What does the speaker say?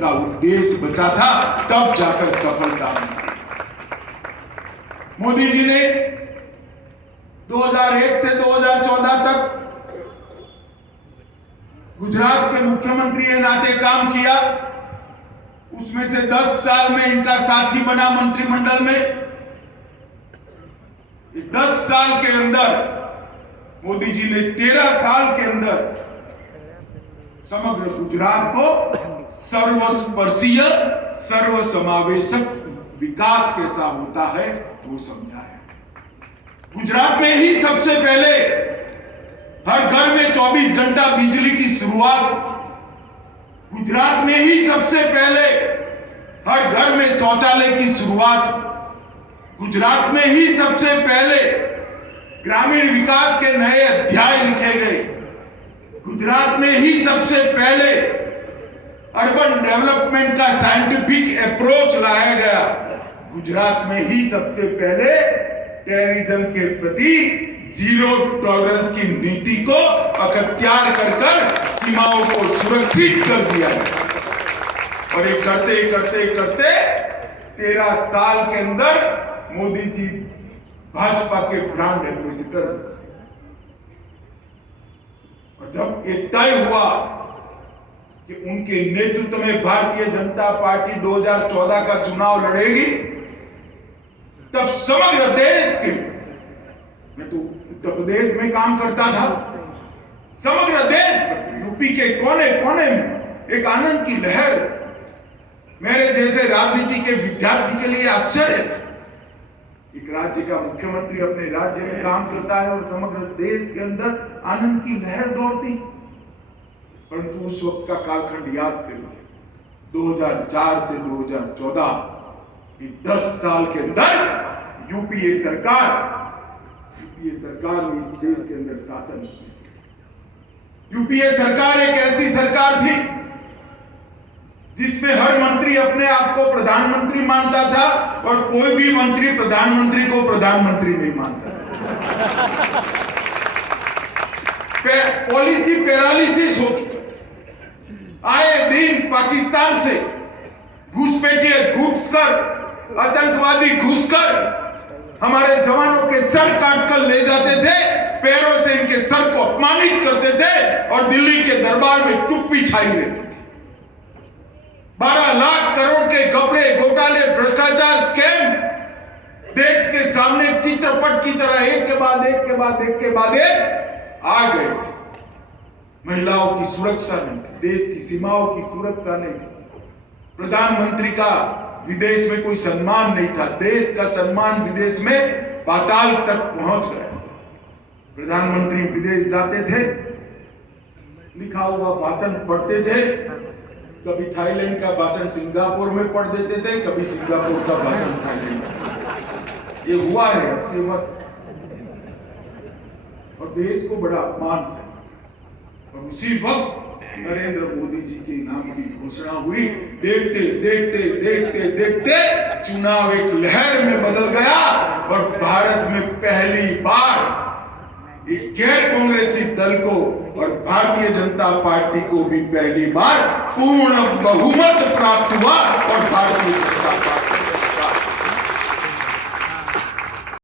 का उद्देश्य बचा था, तब जाकर सफलता मिली। मोदी जी ने 2001 से 2014 तक गुजरात के मुख्यमंत्री के नाते काम किया। उसमें से 10 साल में इनका साथी बना मंत्रिमंडल में। 10 साल के अंदर मोदी जी ने 13 साल के अंदर समग्र गुजरात को सर्वस्पर्शीय सर्वसमावेशक विकास कैसा होता है वो समझाया। गुजरात में ही सबसे पहले हर घर में 24 घंटा बिजली की शुरुआत, गुजरात में ही सबसे पहले हर घर में शौचालय की शुरुआत, गुजरात में ही सबसे पहले ग्रामीण विकास के नए अध्याय लिखे गए, गुजरात में ही सबसे पहले अर्बन डेवलपमेंट का साइंटिफिक अप्रोच लाया गया, गुजरात में ही सबसे पहले टेररिज्म के प्रति जीरो टॉलरेंस की नीति को अख्तियार कर सीमाओं को सुरक्षित कर दिया गया। और ये करते करते करते 13 साल के अंदर मोदी जी भाजपा के ब्रांड एम्बेसडर। और जब ये तय हुआ कि उनके नेतृत्व में भारतीय जनता पार्टी 2014 का चुनाव लड़ेगी, तब समग्र देश के, मैं तो उत्तर प्रदेश में काम करता था, समग्र देश यूपी के कोने कोने में एक आनंद की लहर, मेरे जैसे राजनीति के विद्यार्थी के लिए आश्चर्य था। एक राज्य का मुख्यमंत्री अपने राज्य में काम करता है और समग्र देश के अंदर आनंद की लहर दौड़ती। परंतु उस वक्त का कालखंड याद करिए, 2004 से 2014, 10 साल के अंदर यूपीए सरकार ने इस देश के अंदर शासन किया। यूपीए सरकार एक ऐसी सरकार थी जिसमें हर मंत्री अपने आप को प्रधानमंत्री मानता था और कोई भी मंत्री प्रधानमंत्री को प्रधानमंत्री नहीं मानता था। पॉलिसी पैरालिसिस हो चुका। आए दिन पाकिस्तान से घुसपैठिए घुसकर, आतंकवादी घुसकर हमारे जवानों के सर काट कर ले जाते थे, पैरों से इनके सर को अपमानित करते थे और दिल्ली के दरबार में चुप्पी छाई रहती थी। 12 लाख करोड़ के कपड़े घोटाले, भ्रष्टाचार, स्कैम देश के सामने चित्रपट की तरह एक के बाद एक के बाद एक के बाद एक आ गए थे। महिलाओं की सुरक्षा नहीं थी, देश की सीमाओं की सुरक्षा नहीं थी, प्रधानमंत्री का विदेश में कोई सम्मान नहीं था, देश का सम्मान विदेश में पाताल तक पहुंच गया। प्रधानमंत्री विदेश जाते थे, लिखा हुआ भाषण पढ़ते थे, कभी थाईलैंड का भाषण सिंगापुर में पढ़ देते थे, कभी सिंगापुर का भाषण थाईलैंड में। ये हुआ है सेवक, और देश को बड़ा अपमान है। और उसी वक्त नरेंद्र मोदी जी के नाम की घोषणा हुई। देखते देखते देखते देखते चुनाव एक लहर में बदल गया और भारत में पहली बार एक गैर कांग्रेसी दल को और भारतीय जनता पार्टी को भी पहली बार पूर्ण बहुमत प्राप्त हुआ और भारतीय जनता पार्टी